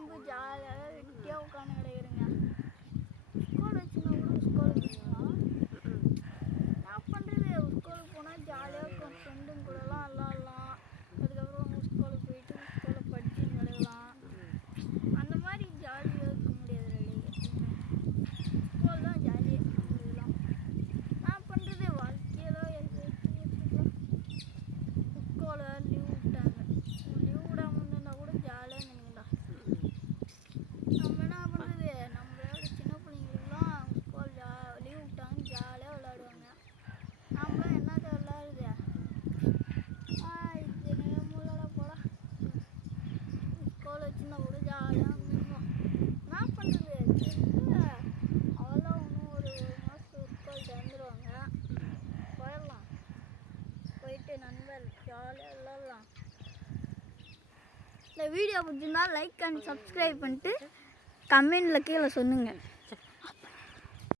ரொம்ப ஜாலியாக வெட்டியாக உட்காந்து கிடைக்கிறேங்க. ஸ்கூல் வச்சுன்னா கூட ஸ்கூலுக்கு போகலாம். நான் பண்ணுறது ஸ்கூலுக்கு போனால் ஜாலியாக இருக்கும். ஃப்ரெண்டுங்க கூடலாம் விளாட்லாம். அதுக்கப்புறம் ஸ்கூலுக்கு போயிட்டு ஸ்கூலில் படித்து விளையாடலாம். அந்த மாதிரி ஜாலியாக இருக்க முடியாது. ஸ்கூல் தான் ஜாலியாக நம்மளுக்குலாம். நான் பண்ணுறது வாழ்க்கையில் ஸ்கூலில் லீவ் விட்டாங்க. லீவ் விடாமல் இருந்திருந்தா கூட ஜாலியாக இருந்தீங்கடா. நம்ம என்ன பண்ணுறது, நம்மளோட சின்ன பிள்ளைங்களுக்குலாம் ஸ்கூல் லீவ் விட்டாங்க ஜாலியாக விளையாடுவாங்க. நம்மளாம் என்னத்த விளையாடுது, இது முள்ளடா போட ஸ்கூல் வச்சுருந்தா கூட ஜாலியாக இருந்துருக்கோம். என்ன பண்ணுறது, அவ்வளோ இன்னும் ஒரு மாதம் ஸ்கூல் திறந்துருவாங்க. போயிடலாம், போயிட்டு நண்பர் ஜாலியாக விளாட்லாம். இந்த வீடியோ பிடிச்சிருந்தா லைக் அண்ட் சப்ஸ்கிரைப் பண்ணிட்டு கமெண்டில் கீழே சொல்லுங்கள்.